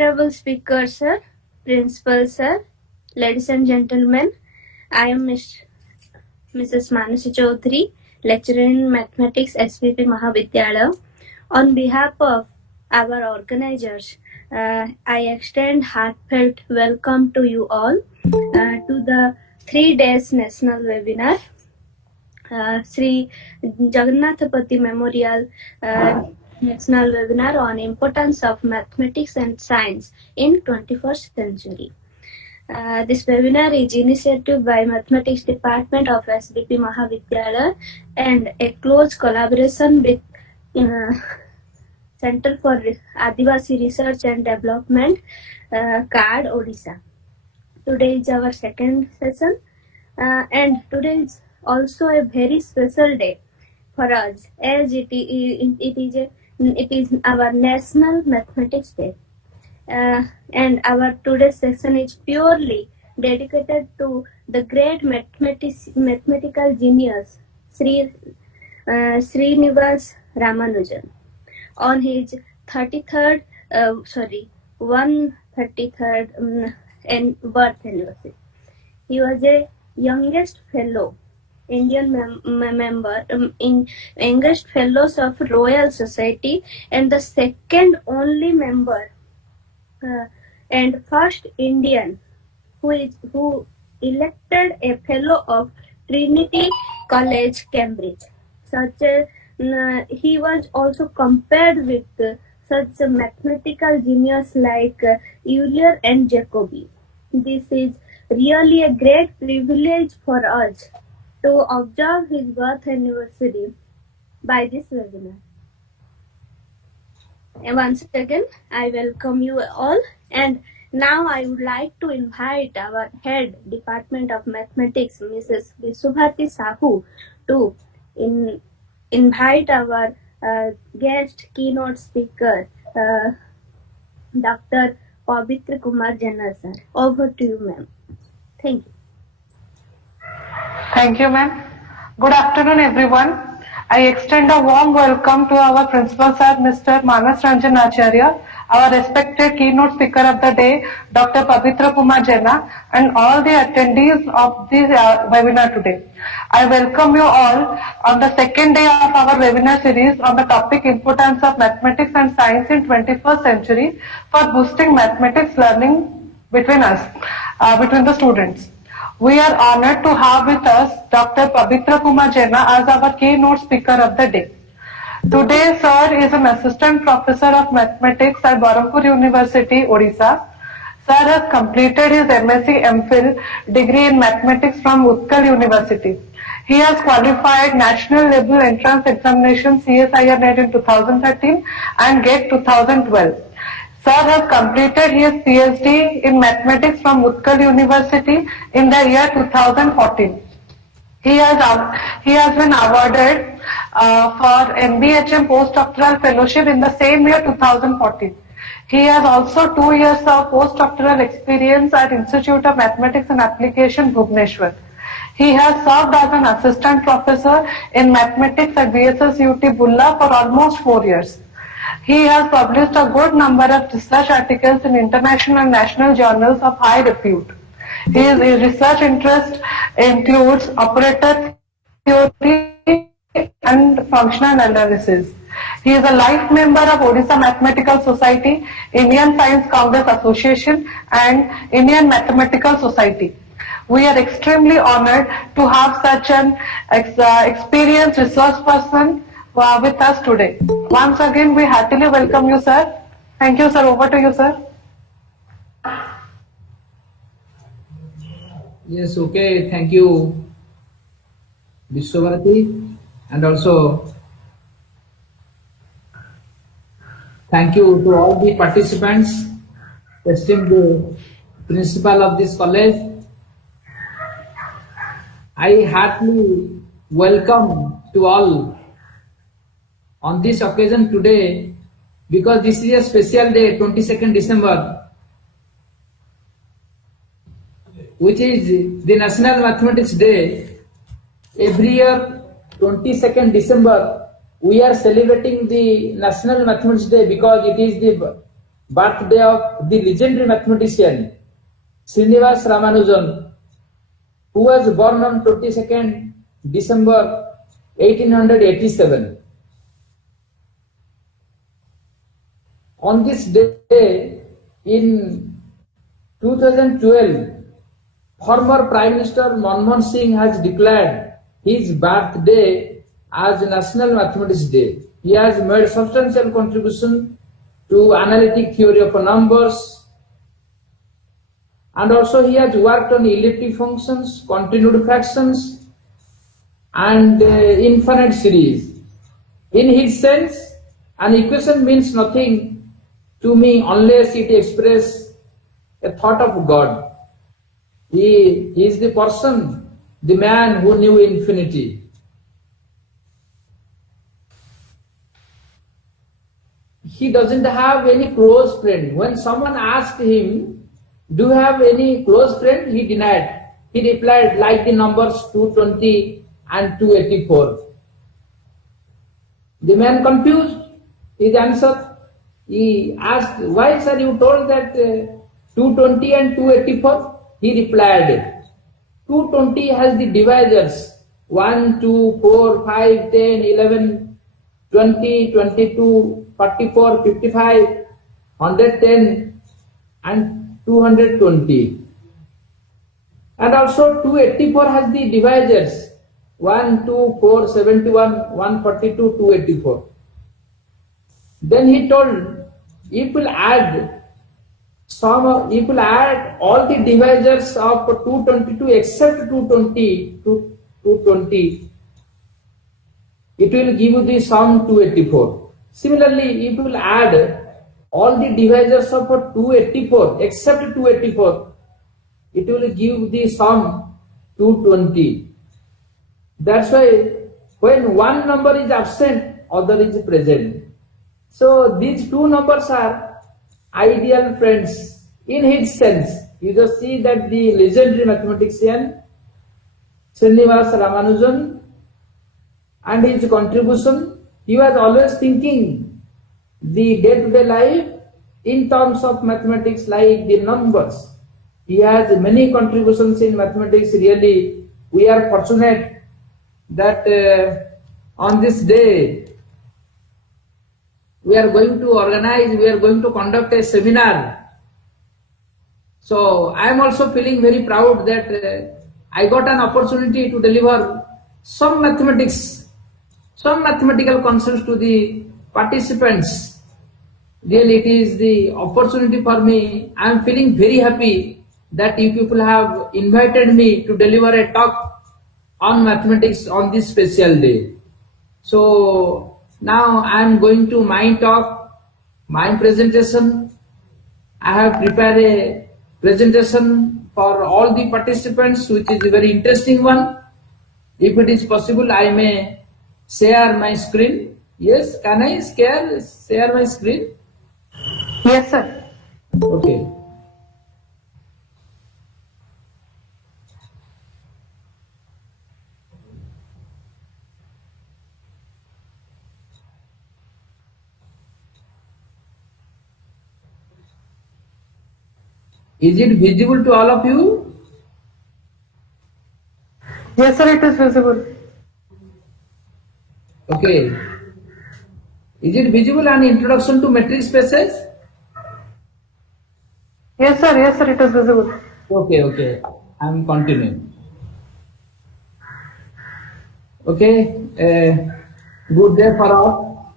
Honorable Speaker, sir, Principal, sir, ladies and gentlemen, I am Mrs. Manasi Chaudhary, lecturer in Mathematics, SVP MAHAVIDYALAYA. On behalf of our organizers, I extend heartfelt welcome to you all to the 3 days national webinar, Sri JAGANNATH Memorial National Webinar on Importance of Mathematics and Science in 21st Century. This webinar is initiated by Mathematics Department of SVP MAHAVIDYALAYA and a close collaboration with Center for Adivasi Research and Development, CARD, Odisha. Today is our second session, and today is also a very special day for us, as it is our National Mathematics Day. And our today's session is purely dedicated to the great mathematical genius Srinivas Ramanujan on his 133rd birth anniversary. He was a youngest fellow, Indian member in youngest fellows of Royal Society, and the second only member and first Indian who elected a fellow of Trinity College, Cambridge. He was also compared with such a mathematical genius like Euler and Jacobi. This is really a great privilege for us to observe his birth anniversary by this webinar. And once again, I welcome you all, and now I would like to invite our head Department of Mathematics, Mrs. Visubhati Sahu, to invite our guest keynote speaker, Dr. Pabitra Kumar Jena, sir. Over to you, ma'am. Thank you. Thank you, ma'am. Good afternoon, everyone. I extend a warm welcome to our Principal Sir, Mr. Manas Ranjan Acharya, our respected keynote speaker of the day, Dr. Pabitra Kumar Jena, and all the attendees of this webinar today. I welcome you all on the second day of our webinar series on the topic Importance of Mathematics and Science in 21st Century for boosting mathematics learning between the students. We are honored to have with us Dr. Pabitra Kumar Jena as our keynote speaker of the day. Today, sir is an assistant professor of mathematics at Berhampur University, Odisha. Sir has completed his MSc MPhil degree in mathematics from Utkal University. He has qualified national level entrance examination CSIR NET in 2013 and GATE 2012. Sir has completed his PhD in mathematics from Utkal University in the year 2014. He has been awarded for MBHM postdoctoral fellowship in the same year 2014. He has also 2 years of postdoctoral experience at Institute of Mathematics and Application, Bhubaneswar. He has served as an assistant professor in mathematics at VSSUT Bulla for almost 4 years. He has published a good number of research articles in international and national journals of high repute. His research interest includes operator theory and functional analysis. He is a life member of Odisha Mathematical Society, Indian Science Congress Association, and Indian Mathematical Society. We are extremely honored to have such an experienced resource person with us today. Once again, we heartily welcome you, sir. Thank you, sir. Over to you, sir. Yes, okay. Thank you, Viswabharati, and also thank you to all the participants, esteemed principal of this college. I heartily welcome to all on this occasion today, because this is a special day, 22nd December, which is the National Mathematics Day. Every year, 22nd December, we are celebrating the National Mathematics Day because it is the birthday of the legendary mathematician Srinivas Ramanujan, who was born on 22nd December 1887. On this day in 2012, former Prime Minister Manmohan Singh has declared his birthday as National Mathematics Day. He has made substantial contribution to analytic theory of numbers, and also he has worked on elliptic functions, continued fractions, and infinite series. In his sense, an equation means nothing to me unless it expresses a thought of God. He is the person, the man who knew infinity. He doesn't have any close friend. When someone asked him, do you have any close friend? He denied. He replied like the numbers 220 and 284. The man confused his answer. He asked, why sir you told that 220 and 284? He replied, 220 has the divisors 1, 2, 4, 5, 10, 11, 20, 22, 44, 55, 110 and 220. And also 284 has the divisors 1, 2, 4, 71, 142, 284. Then he told, if you add all the divisors of 222 except 220 to 220, it will give you the sum 284. Similarly, if you add all the divisors of 284 except 284, it will give the sum 220. That's why when one number is absent, other is present. So these two numbers are ideal friends in his sense. You just see that the legendary mathematician Srinivas Ramanujan and his contribution, he was always thinking the day-to-day life in terms of mathematics like the numbers. He has many contributions in mathematics. Really, we are fortunate that on this day we are going to conduct a seminar. So I am also feeling very proud that I got an opportunity to deliver some mathematical concepts to the participants. Really, it is the opportunity for me. I am feeling very happy that you people have invited me to deliver a talk on mathematics on this special day. So now I am going to my talk, my presentation. I have prepared a presentation for all the participants, which is a very interesting one. If it is possible, I may share my screen. Yes, can I share my screen? Yes, sir. Okay. Is it visible to all of you? Yes, sir, it is visible. Okay. Is it visible an introduction to metric spaces? Yes, sir, it is visible. Okay. I am continuing. Okay. Good day for all.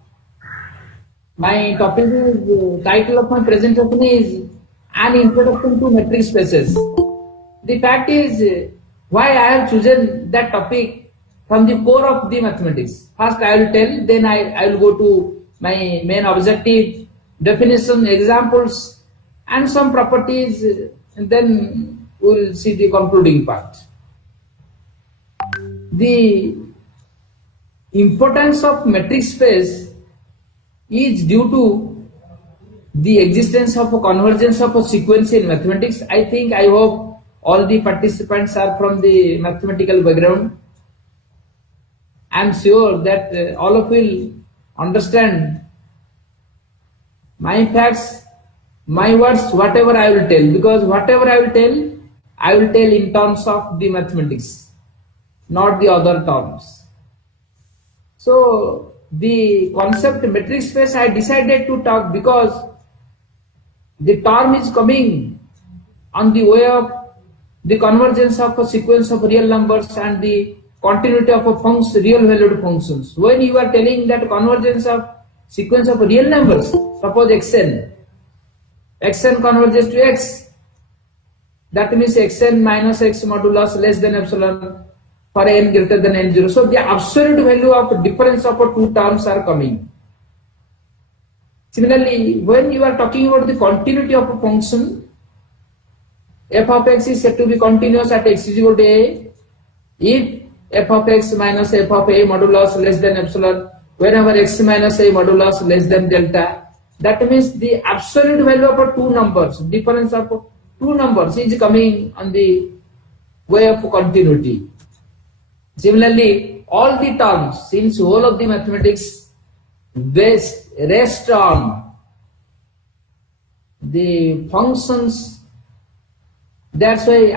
My topic is, title of my presentation is an introduction to metric spaces. The fact is why I have chosen that topic from the core of the mathematics. First I will tell, then I will go to my main objective, definition, examples, and some properties, and then we will see the concluding part. The importance of metric space is due to the existence of a convergence of a sequence in mathematics. I hope all the participants are from the mathematical background. I am sure that all of you will understand my facts my words, whatever I will tell, because whatever I will tell in terms of the mathematics, not the other terms. So the concept metric space I decided to talk because the term is coming on the way of the convergence of a sequence of real numbers and the continuity of a real valued functions. When you are telling that convergence of sequence of real numbers, suppose xn converges to x, that means xn minus x modulus less than epsilon for n greater than n0. So the absolute value of difference of two terms are coming. Similarly, when you are talking about the continuity of a function, f of x is said to be continuous at x is equal to a if f of x minus f of a modulus less than epsilon whenever x minus a modulus less than delta. That means the absolute value of two numbers, difference of two numbers is coming on the way of continuity. Similarly, all the terms, since whole of the mathematics rest on the functions, that's why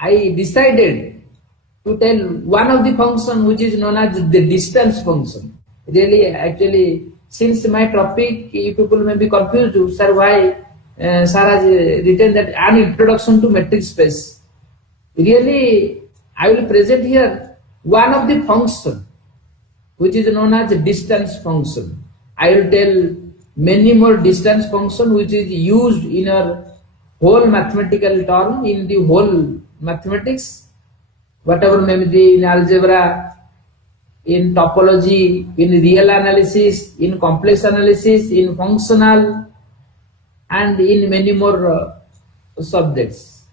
I decided to tell one of the function which is known as the distance function. Really, actually, since my topic, people may be confused, sir, why sir has written that an introduction to metric space. Really, I will present here one of the function which is known as distance function. I will tell many more distance function which is used in our whole mathematical term, in the whole mathematics, whatever may be in algebra, in topology, in real analysis, in complex analysis, in functional, and in many more subjects.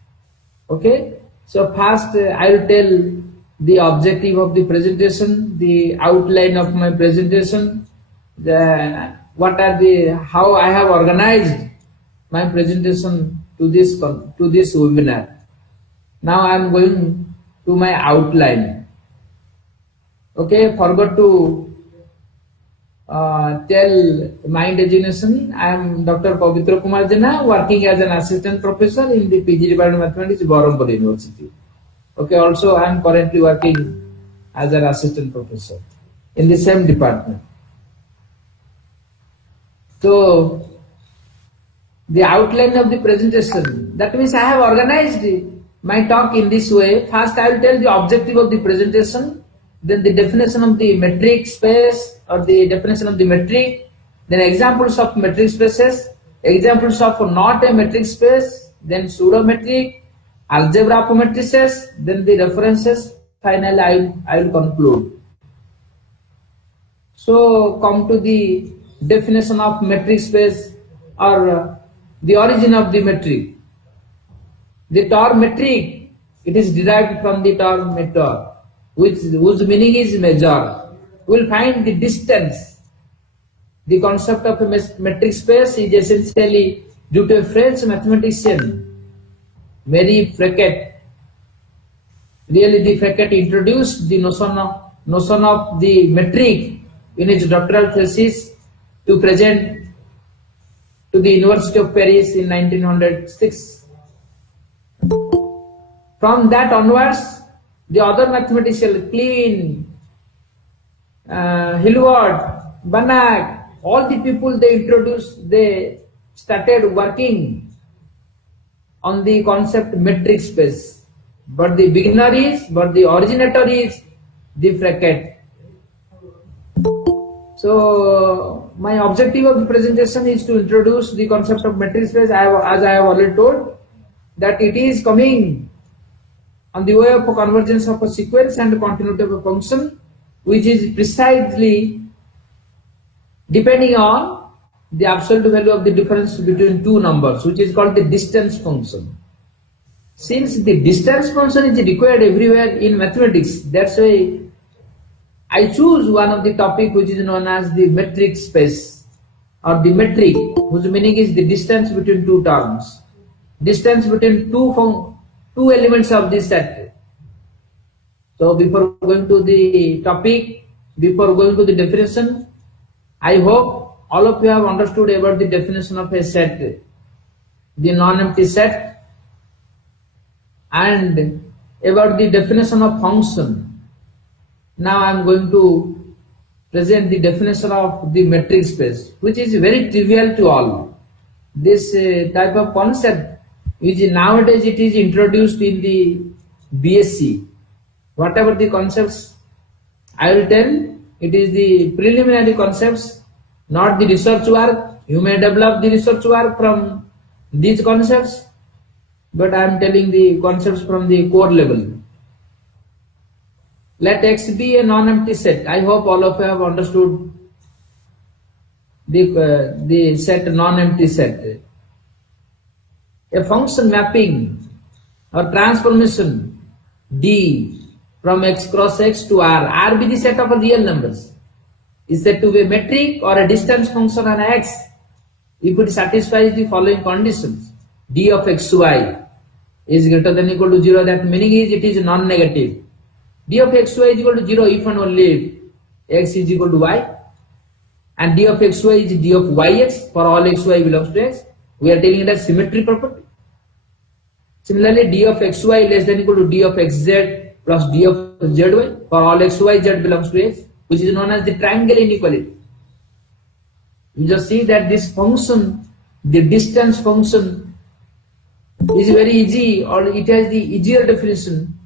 Okay, so first I will tell the objective of the presentation, the outline of my presentation, how I have organized my presentation to this webinar. Now I am going to my outline. Okay, forgot to tell my designation. I am Dr. Pabitra Kumar Jena, working as an assistant professor in the PG Department of Mathematics, Berhampur University. Okay, also I am currently working as an assistant professor in the same department. So, the outline of the presentation, that means I have organized my talk in this way. First I will tell the objective of the presentation, then the definition of the metric space or the definition of the metric, then examples of metric spaces, examples of not a metric space, then pseudometric, algebra matrices, then the references. Finally, I will conclude. So, come to the definition of metric space or the origin of the metric. The term metric, it is derived from the term meter, whose meaning is measure. We will find the distance. The concept of a metric space is essentially due to a French mathematician, Marie Fréquet. Really, the Fréquet introduced the notion of the metric in his doctoral thesis to present to the University of Paris in 1906. From that onwards, the other mathematicians, Klein, Hilbert, Banach, all the people they started working on the concept metric space. But the originator is the Fréquet. So my objective of the presentation is to introduce the concept of metric space, as I have already told, that it is coming on the way of a convergence of a sequence and continuity of a function, which is precisely depending on the absolute value of the difference between two numbers, which is called the distance function. Since the distance function is required everywhere in mathematics, that's why I choose one of the topic which is known as the metric space or the metric, whose meaning is the distance between two terms, distance between two elements of this set. So before going to the topic, before going to the definition, I hope all of you have understood about the definition of a set, the non-empty set, and about the definition of function. Now I am going to present the definition of the metric space, which is very trivial to all. This type of concept is nowadays it is introduced in the BSc. Whatever the concepts I will tell, it is the preliminary concepts, not the research work. You may develop the research work from these concepts, but I am telling the concepts from the core level. Let X be a non-empty set. I hope all of you have understood the set non-empty set. A function mapping or transformation D from X cross X to R be the set of real numbers, is said to be a metric or a distance function on X if it satisfies the following conditions. D of xy is greater than or equal to 0, that meaning is it is non-negative. D of xy is equal to 0 if and only if x is equal to y, and D of xy is D of yx for all xy belongs to x. We are taking it as symmetry property. Similarly, D of xy less than or equal to D of xz plus D of zy for all xy z belongs to x, which is known as the triangle inequality. You just see that this function, the distance function, is very easy, or it has the easier definition.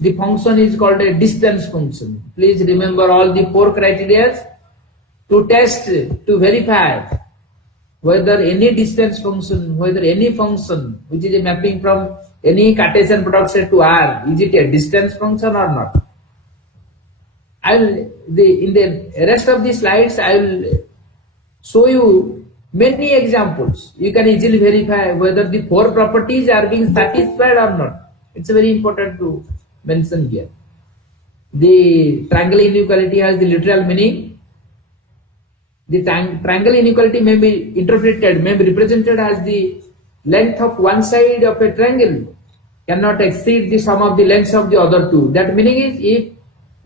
The function is called a distance function. Please remember all the 4 criteria to test, to verify whether any distance function, whether any function which is a mapping from any Cartesian product set to R, is it a distance function or not. In the rest of the slides, I will show you many examples. You can easily verify whether the 4 properties are being satisfied or not. It's very important to mention here. The triangle inequality has the literal meaning. The triangle inequality may be interpreted, may be represented as the length of one side of a triangle cannot exceed the sum of the lengths of the other two. That meaning is, if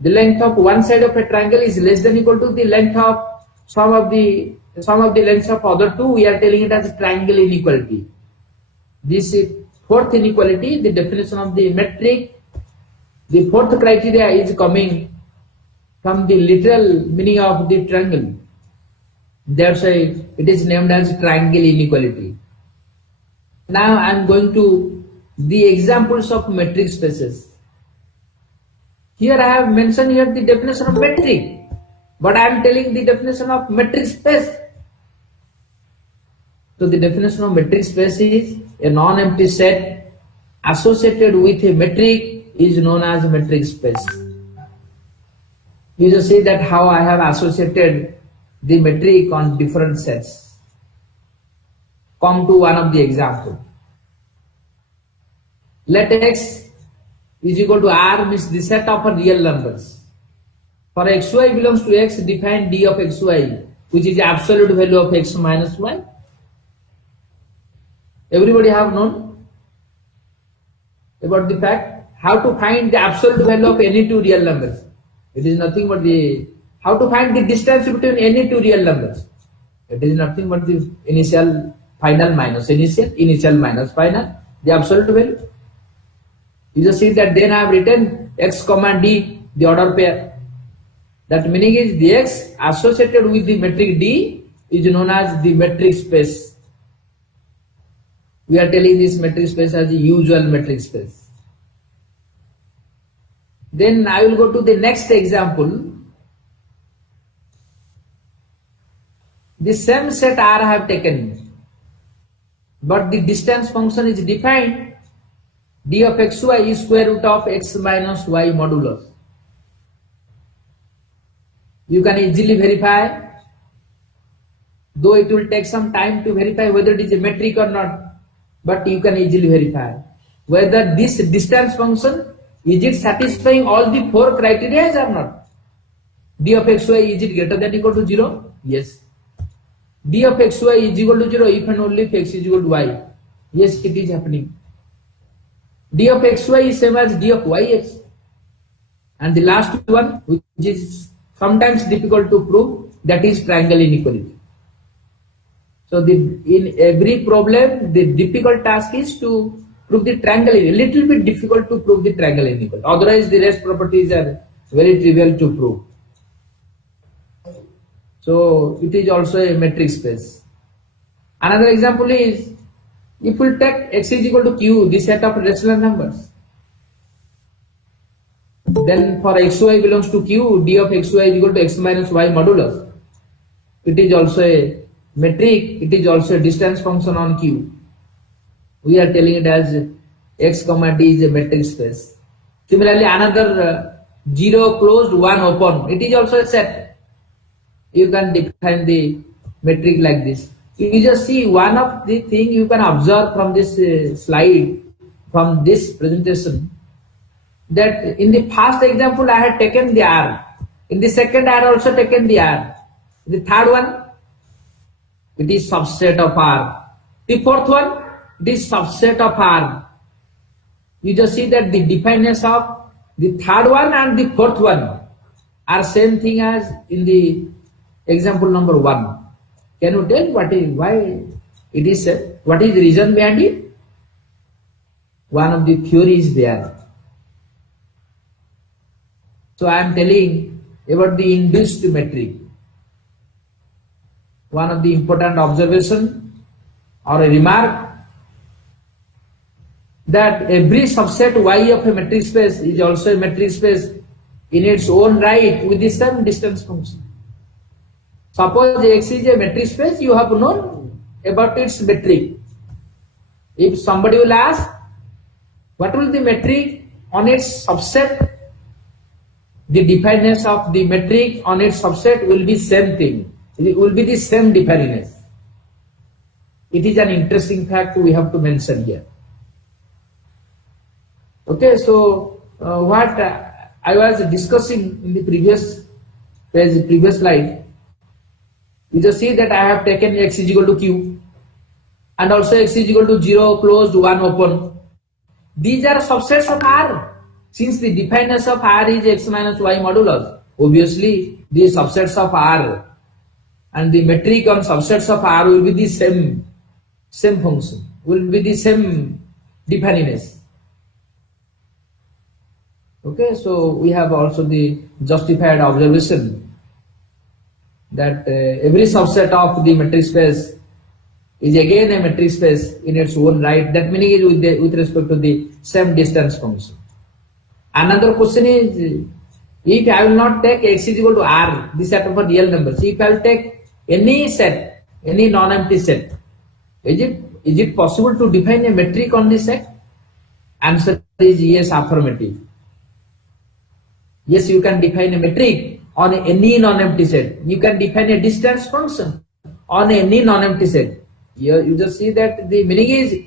the length of one side of a triangle is less than or equal to the length of sum of the lengths of other two, we are telling it as triangle inequality. This is 4th inequality, the definition of the metric. The 4th criteria is coming from the literal meaning of the triangle. That's why it is named as triangle inequality. Now I am going to the examples of metric spaces. Here I have mentioned here the definition of metric, but I am telling the definition of metric space. So the definition of metric space is a non-empty set associated with a metric is known as metric space. You just see that how I have associated the metric on different sets. Come to one of the examples. Let X is equal to R means the set of real numbers. For xy belongs to X, define D of xy, which is the absolute value of X minus Y. Everybody have known about the fact how to find the absolute value of any 2 real numbers. It is nothing but how to find the distance between any 2 real numbers. It is nothing but the initial final minus initial minus final, the absolute value. You just see that then I have written X comma D, the order pair. That meaning is the X associated with the metric D is known as the metric space. We are telling this metric space as the usual metric space. Then I will go to the next example. The same set R I have taken, but the distance function is defined. D of xy is square root of x minus y modulus. You can easily verify, though it will take some time to verify whether it is a metric or not, but you can easily verify whether this distance function, is it satisfying all the 4 criteria or not. D of xy, is it greater than or equal to 0? Yes. D of xy is equal to 0 if and only if x is equal to y. Yes, it is happening. D of xy is same as D of yx. And the last one, which is sometimes difficult to prove, that is triangle inequality. So in every problem, the difficult task is to prove the triangle. A little bit difficult to prove the triangle inequality. Otherwise, the rest properties are very trivial to prove. So it is also a metric space. Another example is, if we take x is equal to q, the set of rational numbers, then for xy belongs to q, d of xy is equal to x minus y modulus. It is also a metric, it is also a distance function on q. We are telling it as x comma d is a metric space. Similarly, another 0 closed, 1 open, it is also a set. You can define the metric like this. You just see one of the thing you can observe from this slide, from this presentation, that in the first example I had taken the R. In the second I had also taken the R. The third one, it is subset of R. The fourth one, it is subset of R. You just see that the defineness of the third one and the fourth one are same thing as in the example number 1. Can you tell why it is said? What is the reason behind it? One of the theories there. So I am telling about the induced metric. One of the important observation or a remark, that every subset y of a metric space is also a metric space in its own right with the same distance function. Suppose X is a metric space, you have known about its metric. If somebody will ask, what will the metric on its subset? The defineness of the metric on its subset will be same thing. It will be the same defineness. It is an interesting fact we have to mention here. Okay, so what I was discussing in the previous slide, you just see that I have taken x is equal to q and also x is equal to 0 closed, 1 open. These are subsets of R. Since the defineness of R is x minus y modulus, obviously the subsets of R and the metric on subsets of R will be the same function, will be the same defineness. Okay, so we have also the justified observation that every subset of the metric space is again a metric space in its own right. That meaning is with respect to the same distance function. Another question is, if I will not take x is equal to R, the set of real numbers, if I will take any set, any non-empty set, is it possible to define a metric on this set? Answer is yes, affirmative. Yes, you can define a metric on any non-empty set. You can define a distance function on any non-empty set. Here you just see that the meaning is,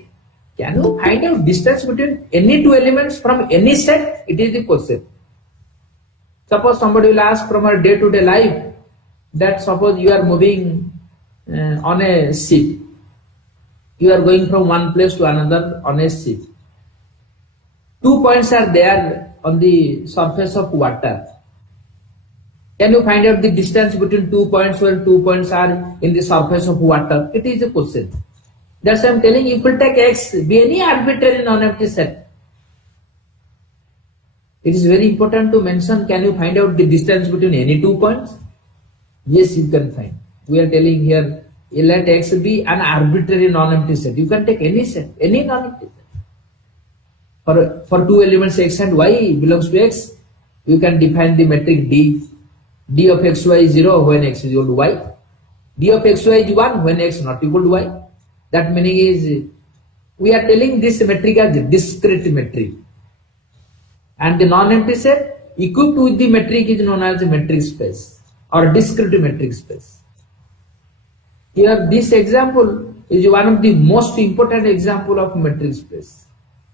can you find out distance between any two elements from any set? It is the question. Suppose somebody will ask from our day-to-day life, that suppose you are moving on a ship. You are going from one place to another on a ship. 2 points are there on the surface of water. Can you find out the distance between 2 points when 2 points are in the surface of water? It is a question. That's why I am telling you, will take x, be any arbitrary non-empty set. It is very important to mention, can you find out the distance between any 2 points? Yes, you can find. We are telling here, let x be an arbitrary non-empty set. You can take any set, any non-empty set. For two elements x and y belongs to x, you can define the metric d. D of xy is 0 when x is equal to y. D of xy is 1 when x not equal to y. That meaning is, we are telling this metric as discrete metric. And the non-empty set equipped with the metric is known as a metric space or discrete metric space. Here this example is one of the most important example of metric space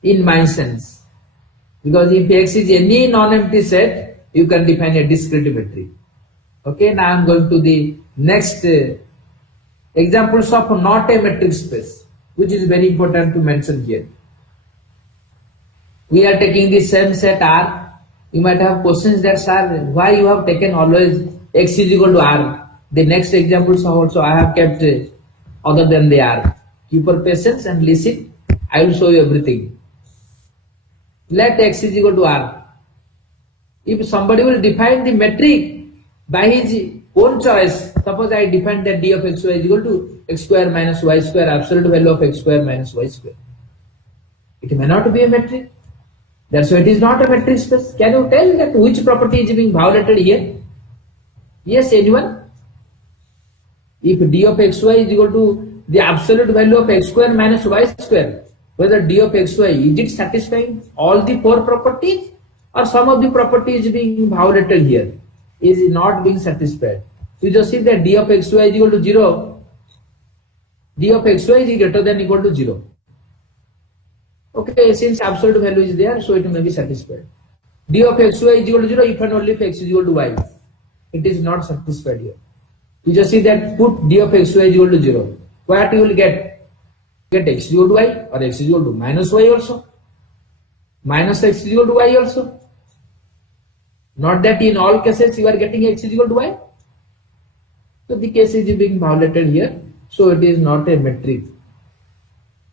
in my sense. Because if x is any non-empty set, you can define a discrete metric. Okay, now I am going to the next examples of not a metric space, which is very important to mention here. We are taking the same set R. You might have questions that, sir, why you have taken always x is equal to R? The next examples also I have kept other than they are. Keep your patience and listen. I will show you everything. Let x is equal to r. If somebody will define the metric by his own choice, suppose I define that d of xy is equal to x square minus y square, absolute value of x square minus y square. It may not be a metric. That's why it is not a metric space. Can you tell that which property is being violated here? Yes, anyone? If d of xy is equal to the absolute value of x square minus y square, whether d of xy, is it satisfying all the four properties or some of the properties being violated here? Is not being satisfied. You just see that d of xy is equal to 0. D of xy is greater than equal to 0. Okay, since absolute value is there, so it may be satisfied. D of xy is equal to 0 if and only if x is equal to y. It is not satisfied here. You just see that put d of xy is equal to 0. What you will get? Get x is equal to y or x is equal to minus y also. Minus x is equal to y also. Not that in all cases you are getting x is equal to y. So the case is being violated here. So it is not a metric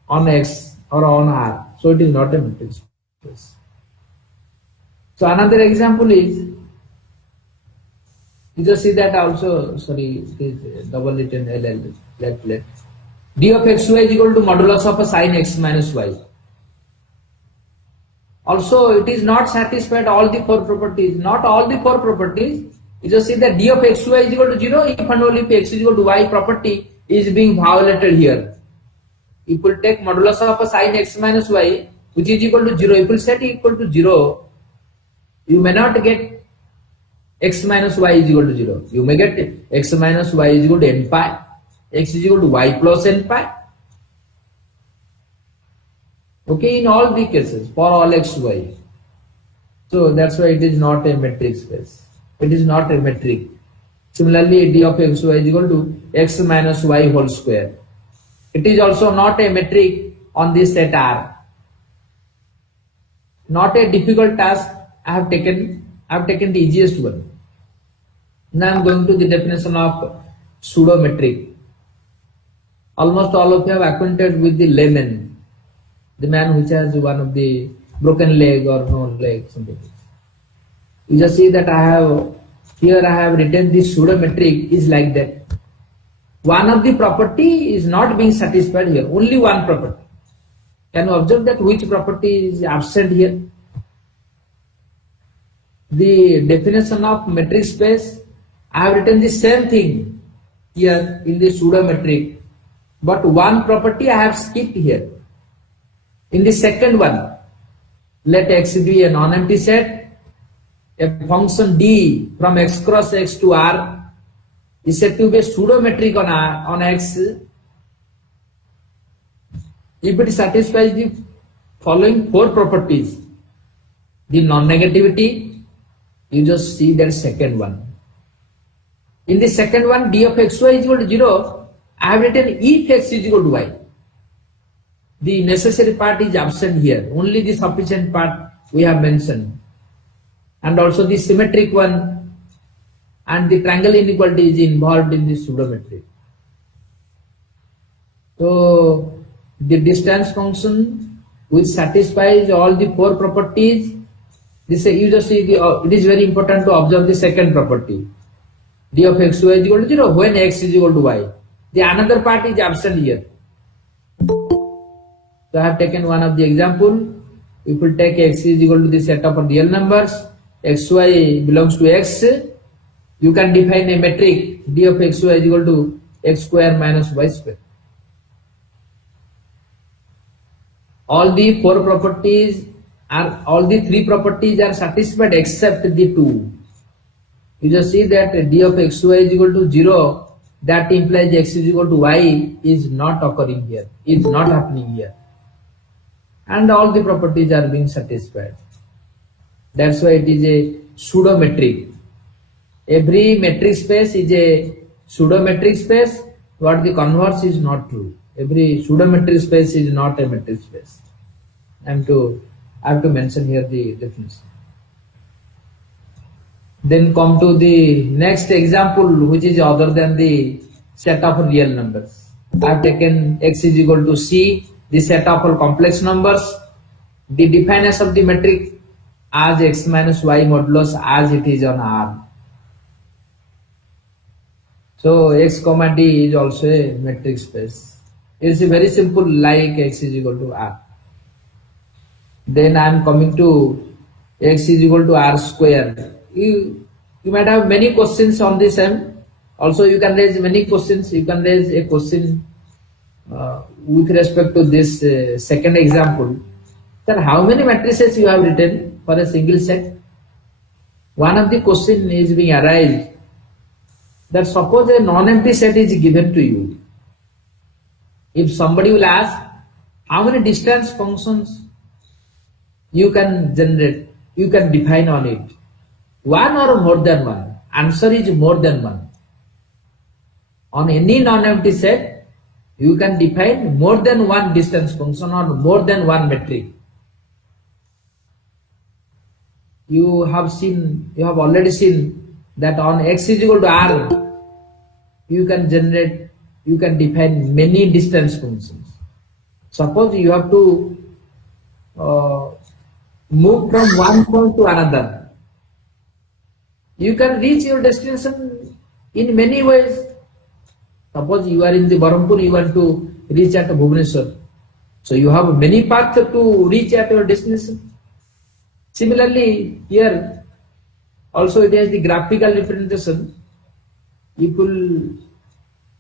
on x or on r. So it is not a metric space. So another example is, you just see that also, sorry, it is double written LL, let. D of xy is equal to modulus of a sin x minus y. Also, it is not satisfied all the four properties. Not all the four properties. You just see that d of xy is equal to 0 if and only if x is equal to y property is being violated here. If we take modulus of a sin x minus y, which is equal to 0, if we set equal to 0, you may not get x minus y is equal to 0. You may get x minus y is equal to n pi, x is equal to y plus n pi. Okay, in all the cases, for all x, y. So that's why it is not a metric space. It is not a metric. Similarly, d of xy is equal to x minus y whole square. It is also not a metric on this set R. Not a difficult task I have taken the easiest one. Now I am going to the definition of pseudometric. Almost all of you have acquainted with the layman, the man which has one of the broken leg or no leg, something. You just see that I have written this pseudometric is like that. One of the property is not being satisfied here, only one property. Can you observe that which property is absent here? The definition of metric space, I have written the same thing here in the pseudometric, but one property I have skipped here. In the second one, let x be a non-empty set. A function d from x cross x to r is said to be pseudometric on x if it satisfies the following four properties. The non-negativity, you just see that second one. In the second one, d of xy is equal to 0, I have written if x is equal to y. The necessary part is absent here, only the sufficient part we have mentioned. And also the symmetric one and the triangle inequality is involved in the pseudometric. So the distance function which satisfies all the four properties, this you just see it is very important to observe the second property. D of xy is equal to 0 when x is equal to y. The another part is absent here. So I have taken one of the example. If we take x is equal to the set of real numbers, xy belongs to x, you can define a metric d of xy is equal to x square minus y square. All the four properties are, all the three properties are satisfied except the two. You just see that d of xy is equal to 0, that implies x is equal to y is not occurring here, is not happening here. And all the properties are being satisfied. That's why it is a pseudometric. Every metric space is a pseudometric space, but the converse is not true. Every pseudometric space is not a metric space. I have to mention here the definition. Then come to the next example, which is other than the set of real numbers. I have taken x is equal to C, the set of all complex numbers, the definiteness of the metric as x minus y modulus as it is on R. So x comma d is also a metric space. It's very simple, like x is equal to R. Then I am coming to x is equal to R square. You might have many questions on this M. Also you can raise many questions. You can raise a question with respect to this second example. Sir, how many matrices you have written for a single set? One of the question is being arised that suppose a non-empty set is given to you. If somebody will ask how many distance functions you can generate, you can define on it, one or more than one? Answer is more than one. On any non-empty set, you can define more than one distance function or more than one metric. You have already seen that on x is equal to R, you can define many distance functions. Suppose you have to move from one point to another. You can reach your destination in many ways. Suppose you are in the Berhampur, you want to reach at Bhubaneswar. So you have many paths to reach at your destination. Similarly, here also it has the graphical representation. You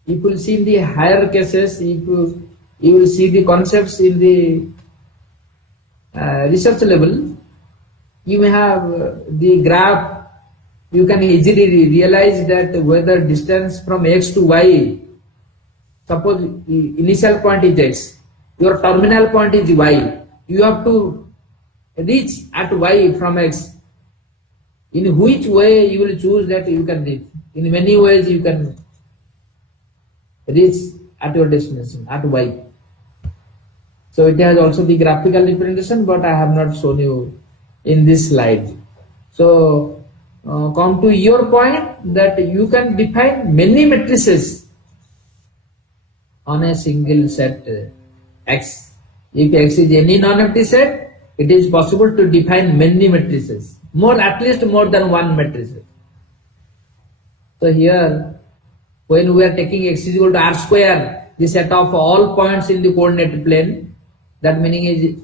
will see in the higher cases, you will see the concepts in the research level. You may have the graph. You can easily realize that whether distance from x to y, suppose initial point is x, your terminal point is y, you have to reach at y from x. In which way you will choose that you can reach? In many ways you can reach at your destination at y. So it has also the graphical representation, but I have not shown you in this slide. So come to your point that you can define many matrices on a single set X. If X is any non-empty set, it is possible to define many matrices, at least more than one matrix. So here, when we are taking X is equal to R square, the set of all points in the coordinate plane, that meaning is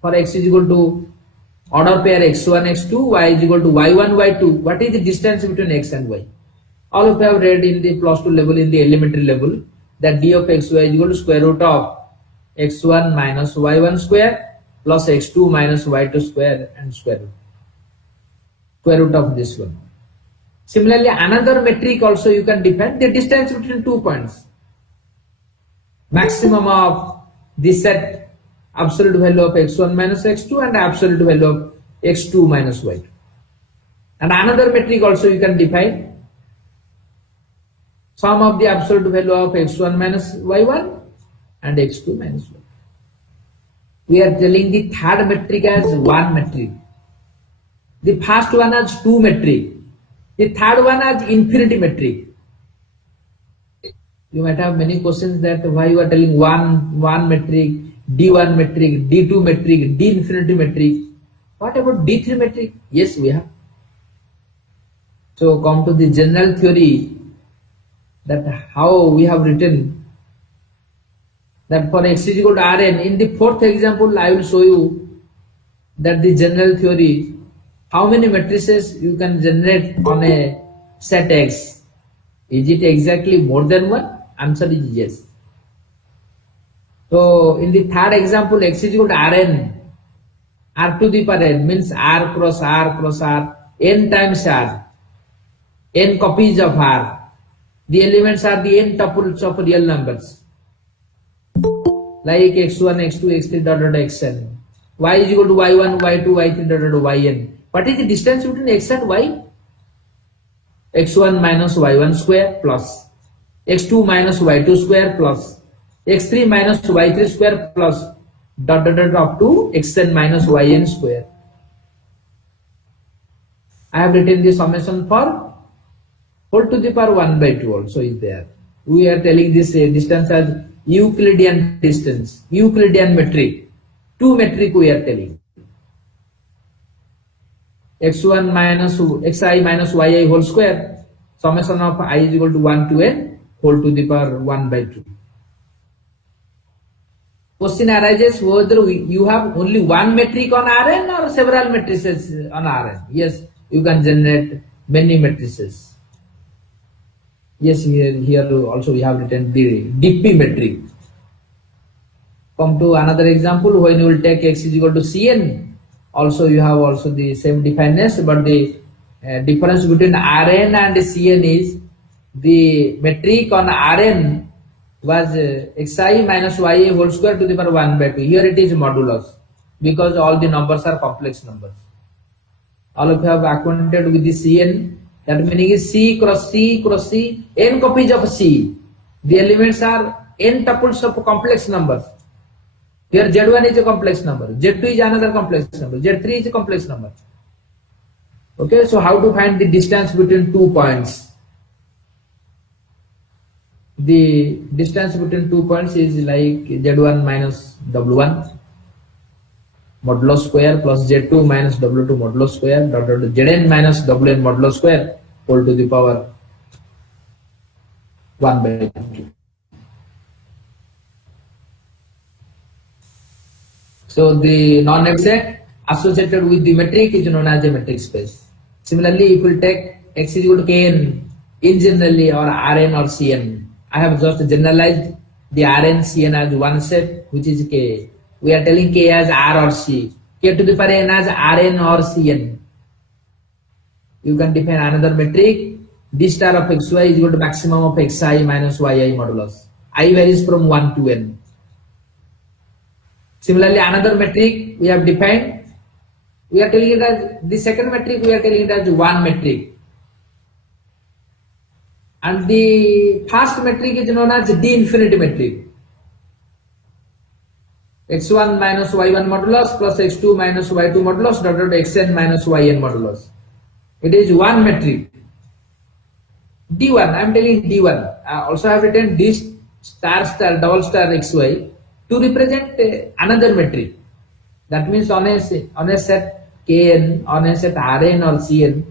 for X is equal to order pair x1, x2, y is equal to y1, y2. What is the distance between x and y? All of you have read in the plus 2 level, in the elementary level, that d of xy is equal to square root of x1 minus y1 square plus x2 minus y2 square and square root of this one. Similarly, another metric also you can define the distance between 2 points. Maximum of this set, absolute value of x1 minus x2 and absolute value of x2 minus y2. And another metric also you can define sum of the absolute value of x1 minus y1 and x2 minus y2. We are telling the third metric as one metric. The first one as two metric. The third one as infinity metric. You might have many questions that why you are telling one metric, D1 metric, D2 metric, D infinity metric. What about D3 metric? Yes, we have. So come to the general theory, that how we have written that for x is equal to Rn. In the fourth example, I will show you that the general theory, how many matrices you can generate on a set X. Is it exactly more than one? Answer is yes. So in the third example, x is equal to Rn. R to the power n means R cross R cross R, n times R, n copies of R. The elements are the n tuples of real numbers, like x1, x2, x3, dot dot xn. Y is equal to y1, y2, y3, dot dot yn. What is the distance between x and y? x1 minus y1 square plus x2 minus y2 square plus x3 minus y3 square plus dot dot dot up to xn minus yn square. I have written the summation for whole to the power 1 by 2 also is there. We are telling this distance as Euclidean distance, Euclidean metric. Two metric we are telling. X1 minus xi minus yi whole square, summation of I is equal to 1 to n whole to the power 1 by 2. Question arises whether you have only one metric on Rn or several matrices on Rn. Yes, you can generate many matrices. Yes, here also we have written the Deptt metric. Come to another example, when you will take x is equal to Cn. Also you have also the same defineness, but the difference between Rn and Cn is the metric on Rn was xi minus yi whole square to the power 1 by 2. Here it is modulus because all the numbers are complex numbers. All of you have acquainted with the Cn. That meaning is C cross C cross C, n copies of C. The elements are n tuples of complex numbers. Here Z1 is a complex number, Z2 is another complex number, Z3 is a complex number. Okay, so how to find the distance between 2 points? The distance between 2 points is like Z1 minus W1 modulo square plus Z2 minus W2 modulo square dot dot Zn minus Wn modulo square whole to the power 1 by 2. So the non-negative set associated with the metric is known as a metric space. Similarly, if we take x is equal to kn in generally or Rn or Cn, I have just generalized the Rn Cn as one set, which is k. We are telling k as R or C, k to the power n as Rn or Cn. You can define another metric, d star of xy is equal to maximum of xi minus yi modulus. I varies from 1 to n. Similarly, another metric we have defined, we are telling it as the second metric, we are telling it as one metric. And the first metric is known as d infinity metric. x1 minus y1 modulus plus x2 minus y2 modulus dot dot xn minus yn modulus. It is one metric. d1, I am telling d1. I also have written d star star double star xy to represent another metric. That means on a set kn, on a set Rn or Cn,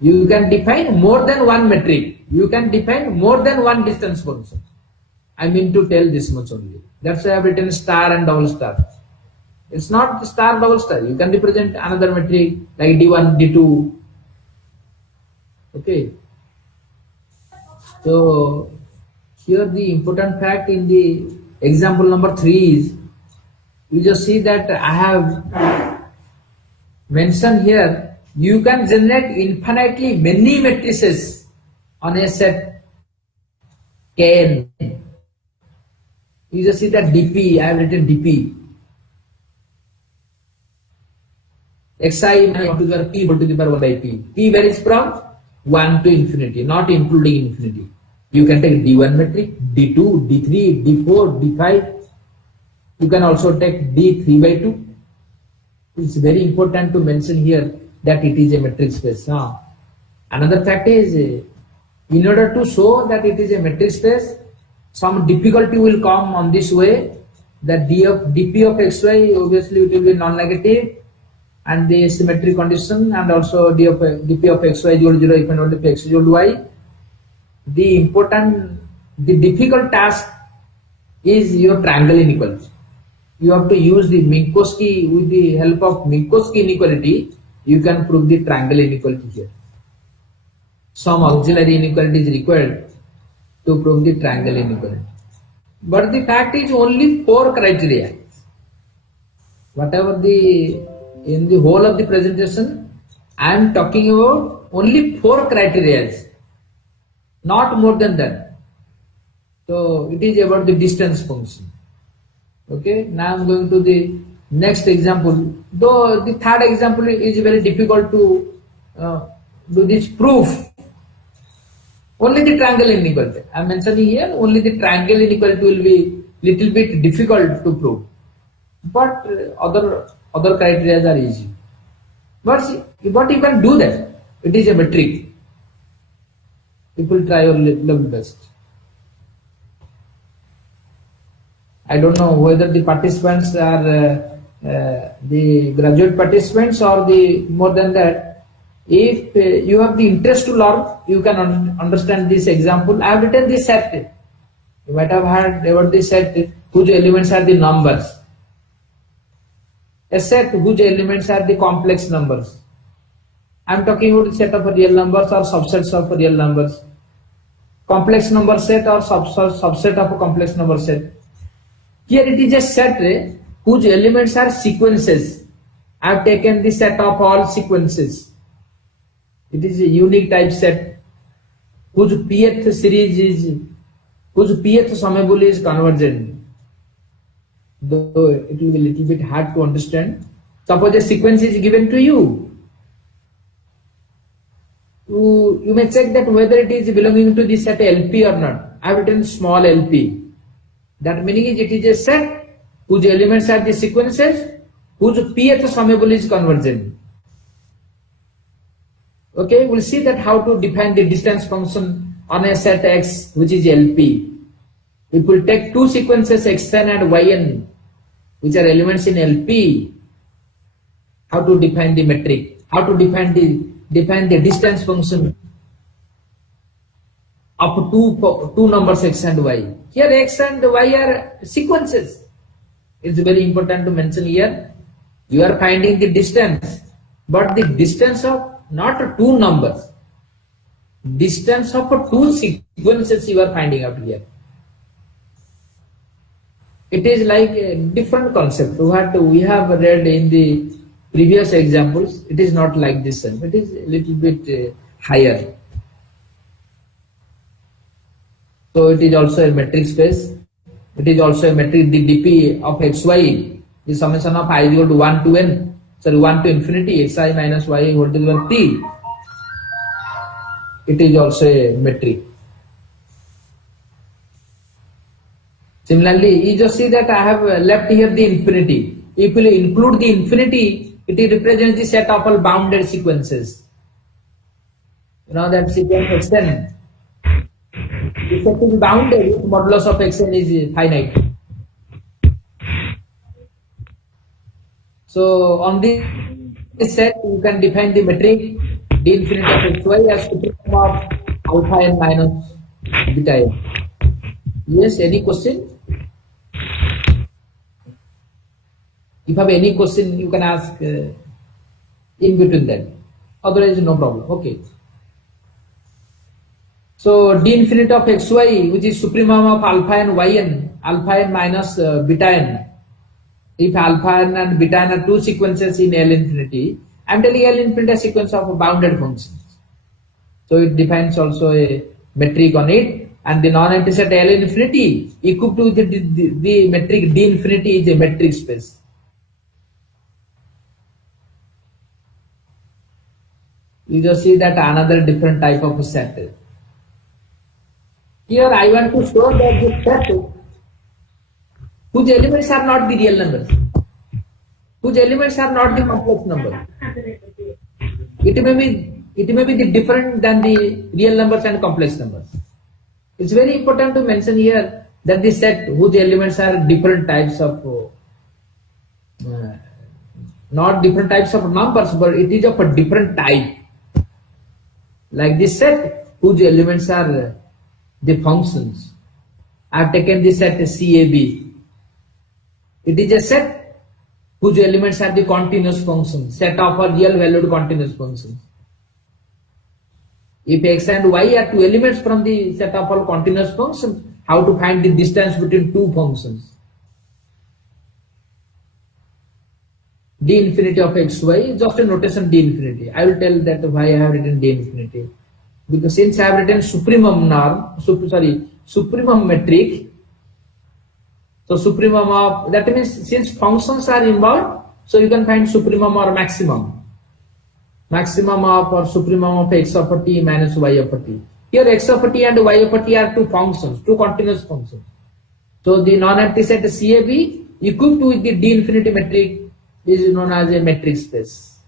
you can define more than one metric. You can define more than one distance function. I mean to tell this much only. That's why I have written star and double star. It's not star double star. You can represent another metric like d1, d2. Okay. So here the important fact in the example number 3 is, you just see that I have mentioned here, you can generate infinitely many matrices on a set Kn. You just see that dp, I have written dp. xi to the power p to the power 1 by p. P varies from 1 to infinity, not including infinity. You can take d1 metric, d2, d3, d4, d5. You can also take d3 by 2. It's very important to mention here that it is a metric space. Another fact is, in order to show that it is a metric space, some difficulty will come on this way, that dp of xy, obviously it will be non-negative, and the symmetry condition, and also dp of xy 0, 0 if and only if x is equal to y. The difficult task is your triangle inequality. You have to use the Minkowski, with the help of Minkowski inequality, you can prove the triangle inequality here. Some auxiliary inequality is required to prove the triangle inequality. But the fact is only 4 criteria. Whatever in the whole of the presentation, I am talking about only 4 criteria. Not more than that. So it is about the distance function. Okay, now I am going to the next example. Though the third example is very difficult to do this proof. Only the triangle inequality. I am mentioning here only the triangle inequality will be little bit difficult to prove. But other criteria are easy. But you can do that. It is a metric. People try your level best. I don't know whether the participants are the graduate participants or the more than that. If you have the interest to learn, you can understand this example. I have written this set. You might have heard about this set whose elements are the numbers. A set whose elements are the complex numbers. I am talking about the set of real numbers or subsets of real numbers. Complex number set or subset of a complex number set. Here it is a set whose elements are sequences. I have taken the set of all sequences. It is a unique type set whose pth series is, whose pth summable is convergent. Though it will be a little bit hard to understand. Suppose a sequence is given to you. You may check that whether it is belonging to the set LP or not. I have written small LP. That meaning is it is a set whose elements are the sequences, whose pth summable is convergent. Okay, we'll see that how to define the distance function on a set X, which is LP. If we take two sequences Xn and Yn, which are elements in LP, how to define the metric, how to define the distance function of two numbers X and Y. Here X and Y are sequences. It's very important to mention here. You are finding the distance, but the distance of not two numbers, distance of two sequences you are finding out here. It is like a different concept. What we have read in the previous examples, it is not like this one. It is a little bit higher. So it is also a metric space. It is also a metric. The dp of xy, the summation of I is equal to 1 to n. Sorry, 1 to infinity xi minus y whole to the power t. It is also a metric. Similarly, you just see that I have left here the infinity. If you include the infinity, it represents the set of all bounded sequences. You know that sequence xn. The set is bounded if modulus of xn is finite. So on this set, you can define the metric d infinity of xy as supremum of alpha n minus beta n. Yes, any question? If you have any question, you can ask in between that. Otherwise, no problem. Okay. So d infinity of xy, which is supremum of alpha n yn, alpha n minus beta n. If alpha n and beta n are two sequences in L infinity, I am telling L infinity a sequence of bounded functions. So it defines also a metric on it, and the non-empty set L infinity equipped with the metric d infinity is a metric space. You just see that another different type of set. Here I want to show that this set whose elements are not the real numbers, whose elements are not the complex number. It may be the different than the real numbers and complex numbers. It's very important to mention here that this set whose elements are different types of not different types of numbers, but it is of a different type. Like this set whose elements are the functions. I have taken this set as CAB. It is a set whose elements are the continuous functions, set of a real valued continuous functions. If x and y are two elements from the set of all continuous functions, how to find the distance between two functions? D infinity of xy is just a notation d infinity. I will tell that why I have written d infinity. Because since I have written supremum norm, supremum metric, so supremum of, that means since functions are involved, so you can find supremum or maximum. Maximum of or supremum of x of t minus y of t. Here x of t and y of t are two functions, two continuous functions. So the non-empty set CAB equipped with the d infinity metric is known as a metric space.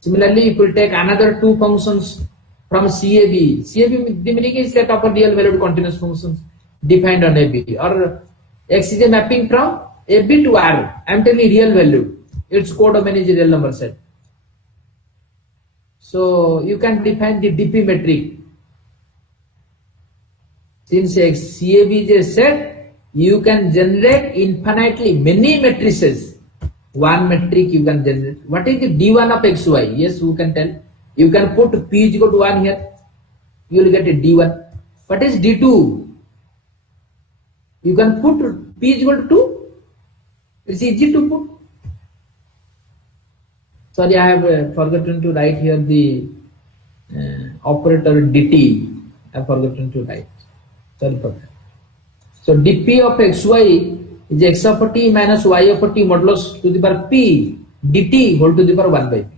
Similarly, if we take another two functions from CAB, the meaning is set of a real valued continuous functions defined on AB, or X is a mapping from AB to R. I am telling real value. Its codomain is a real number set. So you can define the DP metric. Since CAB is a set, you can generate infinitely many matrices. One metric you can generate. What is the D1 of XY? Yes, you can tell. You can put P is equal to 1 here. You will get a D1. What is D2? You can put P is equal to 2. It's easy to put. Sorry, I have forgotten to write here the operator dt. I have forgotten to write. Sorry for that. So dp of xy is x of t minus y of t modulus to the power p dt whole to the power 1 by p.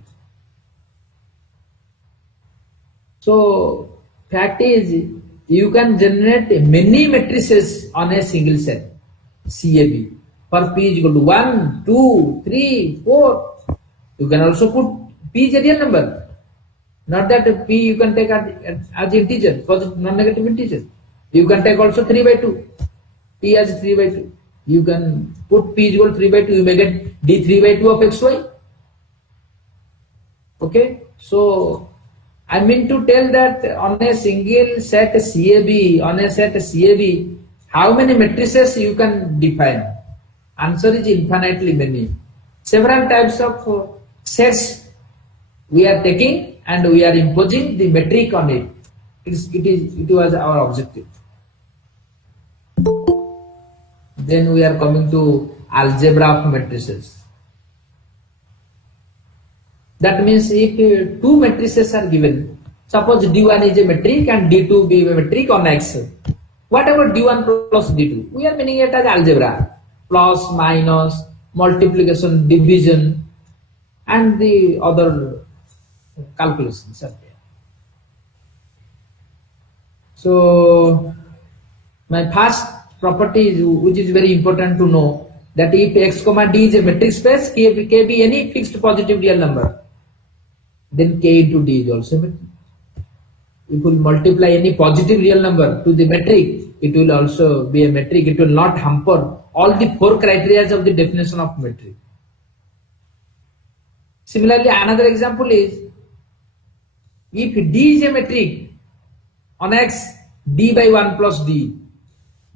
So fact is, you can generate many matrices on a single set CAB for p is equal to 1, 2, 3, 4. You can also put p is a real number. Not that p you can take as integer, non-negative integer. You can take also 3 by 2. P as 3 by 2. You can put p is equal to 3 by 2. You may get d3 by 2 of xy. Okay. So I mean to tell that on a single set CAB, how many matrices you can define? Answer is infinitely many. Several types of sets we are taking and we are imposing the metric on it. It was our objective. Then we are coming to algebra of matrices. That means if two matrices are given, suppose D1 is a metric and D2 be a metric on X. Whatever D1 plus D2, we are meaning it as algebra. Plus, minus, multiplication, division, and the other calculations are there. So my first property, which is very important to know, that if x comma d is a metric space, k be any fixed positive real number, then k into d is also metric. If we multiply any positive real number to the metric, it will also be a metric. It will not hamper all the 4 criteria of the definition of metric. Similarly, another example is, if d is a metric on x, d by 1 plus d,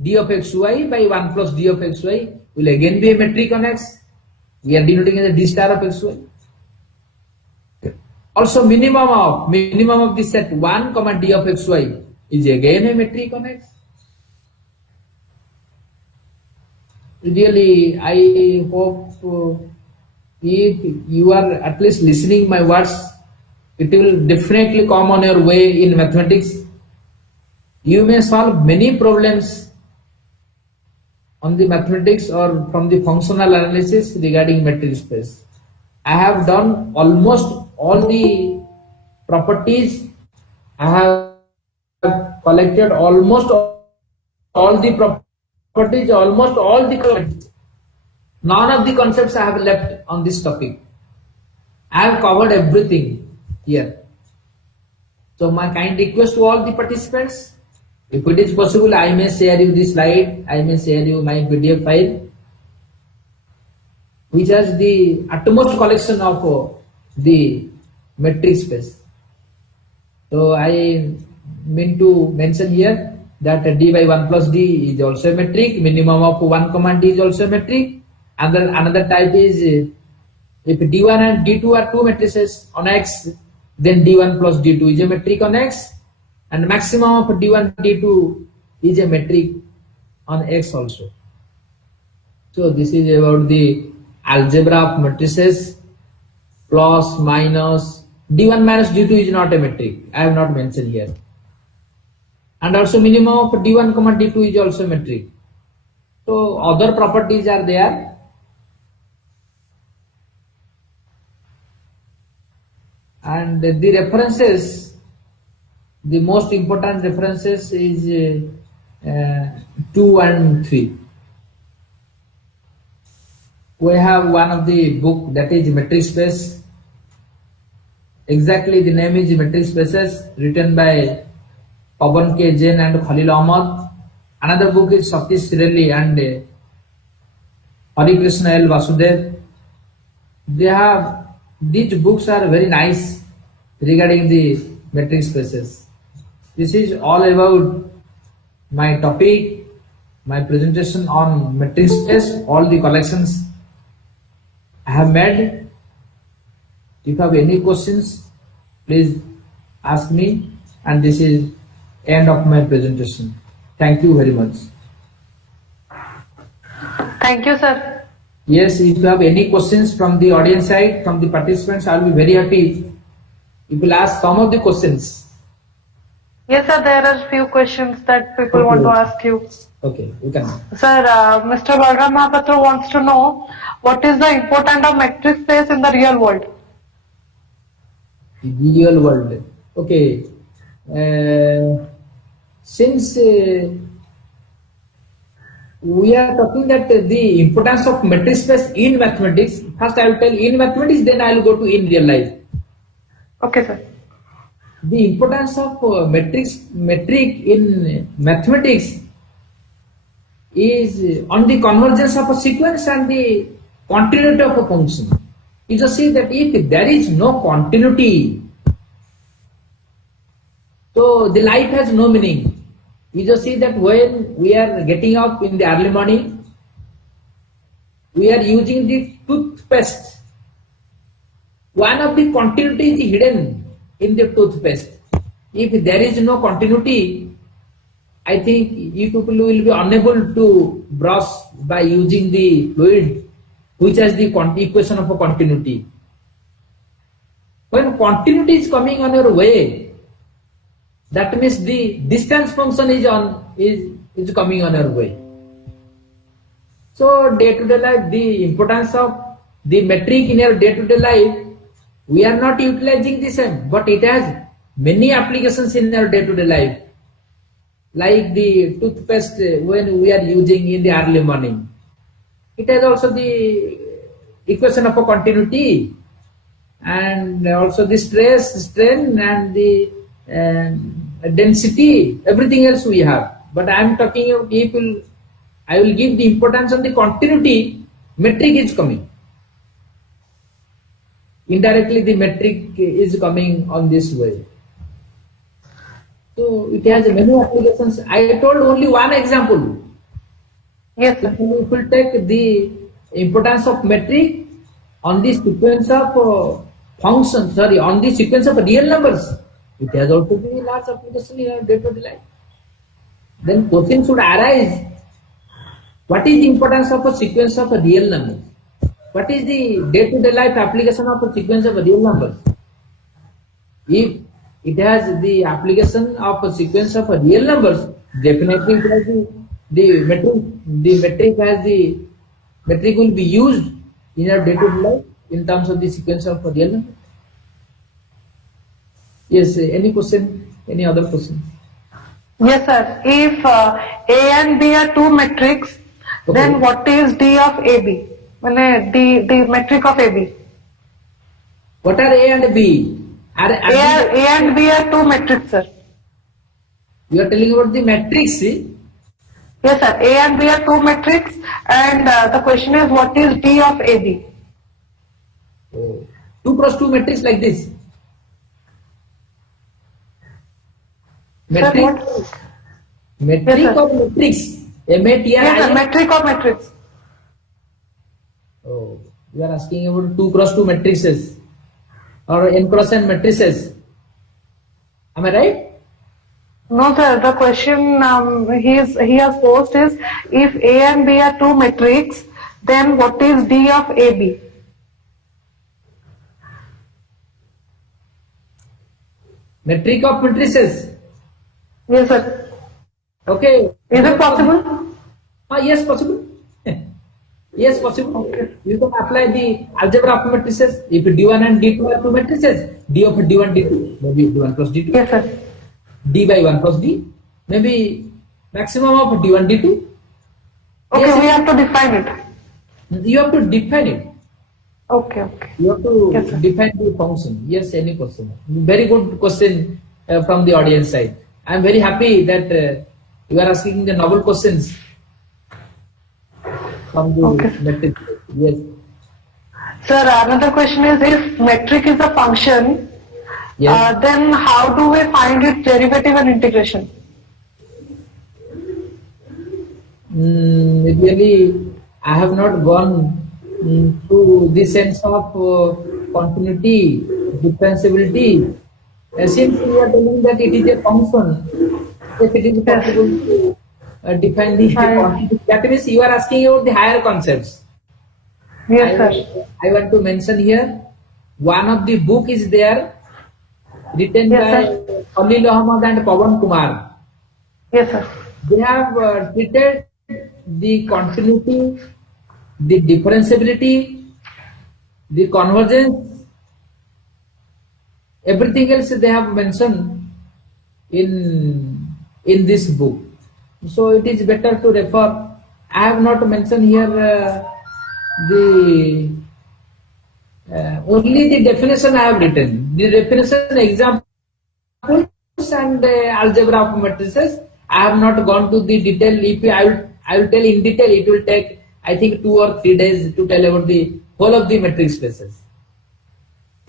d of xy by 1 plus d of xy will again be a metric on x. We are denoting as a d star of xy. Also, minimum of the set 1 comma d of xy is again a metric on x. Really, I hope if you are at least listening my words, it will definitely come on your way in mathematics. You may solve many problems on the mathematics or from the functional analysis regarding metric space. I have done almost all the properties. I have collected almost all the properties, almost all the concepts. None of the concepts I have left on this topic. I have covered everything here. So my kind request to all the participants, if it is possible, I may share you this slide, I may share you my PDF file, which has the utmost collection of the metric space. So I mean to mention here that d by 1 plus d is also a metric, minimum of 1 comma d is also a metric. And then another type is, if d1 and d2 are two matrices on x, then d1 plus d2 is a metric on x, and maximum of d1 d2 is a metric on x also. So this is about the algebra of matrices. Plus, minus, d1 minus d2 is not a metric. I have not mentioned here. And also minimum of d1 comma d2 is also a metric. So other properties are there. And the references, the most important references is 2 and 3. We have one of the book, that is Metric Space. Exactly the name is Metric Spaces, written by Pabitra Kumar Jena and Khalil Ahmad. Another book is Satish Sirelli and Hari Krishna L. Vasudev. They have, these books are very nice regarding the metric spaces. This is all about my topic, my presentation on metric space, all the collections I have made. If you have any questions, please ask me, and this is end of my presentation. Thank you very much. Thank you, sir. Yes, if you have any questions from the audience side, from the participants, I will be very happy. You will ask some of the questions. Yes, sir, there are few questions that people want to ask you. Okay, you can. Sir, Mr. Balram Mahapatra wants to know what is the importance of metric space in the real world? Real world. Okay. Since we are talking that the importance of metric space in mathematics, first I will tell in mathematics, then I will go to in real life. Okay, sir. The importance of metric in mathematics is on the convergence of a sequence and the continuity of a function. You just see that if there is no continuity, so the life has no meaning. You just see that when we are getting up in the early morning, we are using the toothpaste. One of the continuity is hidden in the toothpaste. If there is no continuity, I think you people will be unable to brush by using the fluid which has the equation of a continuity. When continuity is coming on your way, that means the distance function is coming on your way. So day-to-day life, the importance of the metric in your day-to-day life, we are not utilizing the same, but it has many applications in our day-to-day life. Like the toothpaste when we are using in the early morning. It has also the equation of a continuity and also the stress, strain and the density, everything else we have. But I am talking about people, I will give the importance on the continuity, metric is coming. Indirectly the metric is coming on this way. So it has many applications. I told only one example. Yes, sir. If we will take the importance of metric on the sequence of functions, on the sequence of real numbers, it has also the large application in our day-to-day life. Then question should arise, what is the importance of a sequence of real numbers? What is the day-to-day life application of a sequence of real numbers? If it has the application of a sequence of real numbers, definitely it has the metric will be used in our day-to-day life in terms of the sequence of real numbers. Yes, any question? Any other question? Yes, sir. If A and B are two metrics, Okay. then what is D of AB? The metric of AB. What are A and B? A and B are two metrics, sir. You are telling about the matrix, see? Yes, sir. A and B are two metrics, and the question is what is D of AB? 2 cross 2 matrix like this. Metric, Sir, what? metric Yes, sir. of matrix. M-A-T-R-I-X. Yes, sir. Metric of matrix. Oh, you are asking about 2 cross 2 matrices or n cross n matrices. Am I right? No, sir. The question he has posed is if A and B are two metrics, then what is D of AB? Metric of matrices. Yes, sir. Okay. Is it possible? Yes, possible. Yes, possible. Okay. You can apply the algebra of matrices. If D1 and D2 are two matrices, D of D1, D2, maybe D1 plus D2. Yes, sir. D by 1 plus D, maybe maximum of D1, D2. Okay, Yes, we have to define it. you have to define it. Okay, okay. You have to Yes, sir. define the function. Yes, any question. Very good question from the audience side. I am very happy that you are asking the novel questions. from the Okay. metric. Yes. Sir, another question is, if metric is a function, Yes. then how do we find its derivative and integration? Really, I have not gone through the sense of continuity, differentiability. Since you are telling that it is a function, if it is possible to define the quantity, that means you are asking about the higher concepts. Yes, sir. I want to mention here, one of the book is there, written Yes, by sir. Khalil Ahmad and Pawan Kumar. Yes, sir. They have treated the continuity, the differentiability, the convergence, everything else they have mentioned in this book. So it is better to refer. I have not mentioned here the only the definition I have written. The definition examples and algebra matrices. I have not gone to the detail. If I will tell in detail, it will take I think 2 or 3 days to tell about the whole of the metric spaces.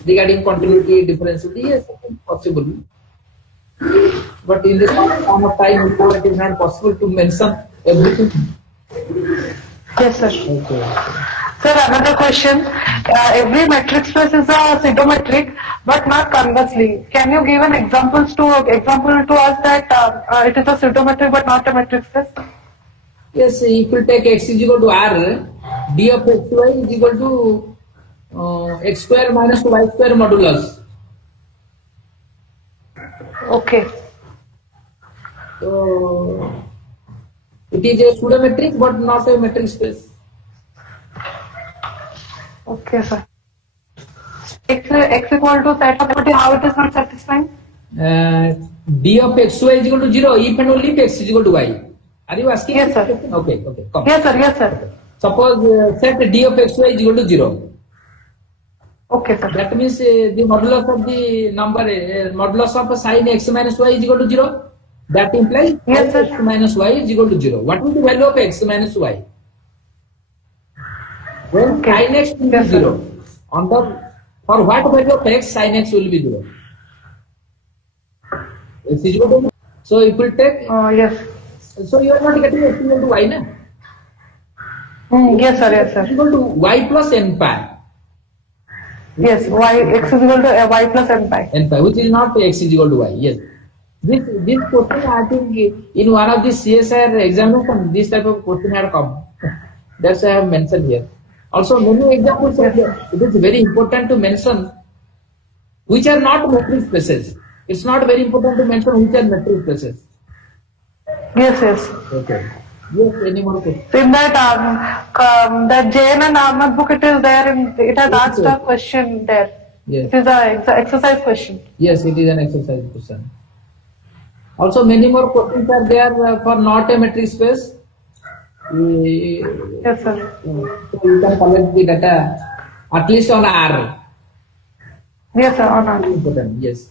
Regarding continuity, differentiability, yes, it is possible. But in this amount of time, it is not possible to mention everything. Yes, sir. Okay. Sir, another question. Every metric space is a pseudometric, but not conversely. Can you give an example to us that it is a pseudometric but not a metric space? Yes, if you take x is equal to r, d of xy is equal to x square minus y square modulus. Okay. So it is a pseudometric but not a metric space. Okay, sir. X equal to set of property, how it is not satisfying? D of xy is equal to 0 if and only if x is equal to y. Are you asking? Yes, sir. Okay, come. Yes, sir. Yes, sir. Suppose set d of xy is equal to 0. Okay, sir. That means the modulus of the number, modulus of sin x minus y is equal to 0. That implies Yes, sir. x minus y is equal to 0. What is the value of x minus y? When sin x will be 0. For what value of x, sin x will be 0? X is equal to, so if we take, Yes. so you are not getting x equal to y, na? Yes, sir. Yes, X is sir. equal to y plus n pi. Yes, x is equal to y plus n pi. N pi, which is not x is equal to y. Yes. This question, I think, in one of the CSIR examination, this type of question had come. That's why I have mentioned here. Also, many examples are there. It is very important to mention which are not metric spaces. It's not very important to mention which are metric spaces. Yes, yes. Okay. Yes, any more questions? In that Jane and Ahmad book, it is there, it has asked a question there. Yes. It is an exercise question. Yes, it is an exercise question. Also, many more questions are there for not a metric space. Yes, sir. So you can collect the data at least on R. Yes, sir. On our. Important. Yes.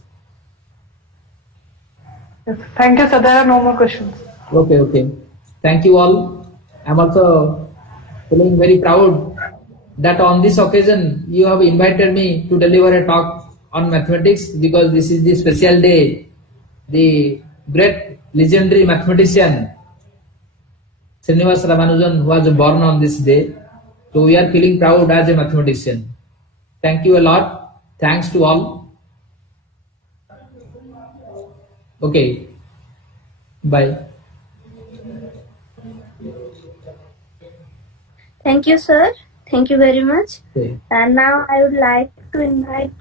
Yes. Thank you, sir. There are no more questions. Okay. Thank you all. I'm also feeling very proud that on this occasion you have invited me to deliver a talk on mathematics, because this is the special day. The great legendary mathematician Srinivas Ramanujan was born on this day. So we are feeling proud as a mathematician. Thank you a lot. Thanks to all. Okay. Bye. Thank you, sir. Thank you very much. Okay. And now I would like to invite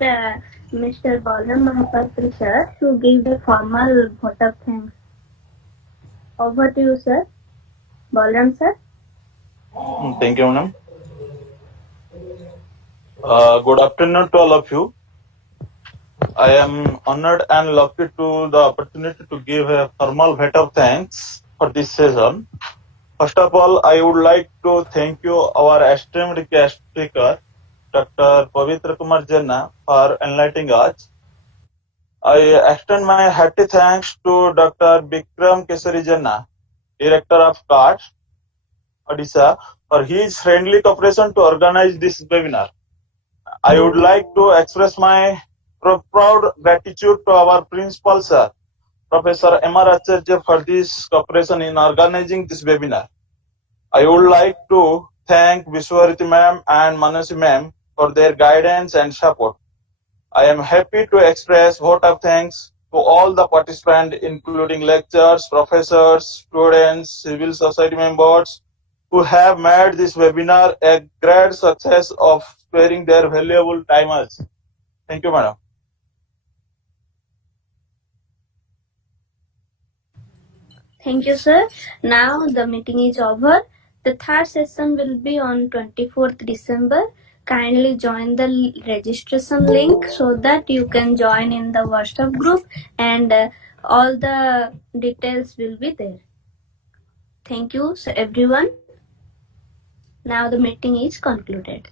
Mr. Balram Mahapatra, sir, to give a formal vote of thanks. Over to you, sir. Balram, sir. Thank you, madam. Good afternoon to all of you. I am honored and lucky to the opportunity to give a formal vote of thanks for this session. First of all, I would like to thank you, our esteemed guest speaker, Dr. Pabitra Kumar Jena, for enlightening us. I extend my hearty thanks to Dr. Bikram Kesari Jena, Director of CAT, Odisha, for his friendly cooperation to organize this webinar. I would like to express my proud gratitude to our principal sir, Professor M.R. Acharya, for this cooperation in organizing this webinar. I would like to thank Vishwariti ma'am and Manasi ma'am for their guidance and support. I am happy to express vote of thanks to all the participants, including lecturers, professors, students, civil society members, who have made this webinar a great success of sparing their valuable time. Thank you, madam. Thank you, sir. Now the meeting is over. The third session will be on 24th December. Kindly join the registration link so that you can join in the WhatsApp group, and all the details will be there. Thank you, everyone. Now the meeting is concluded.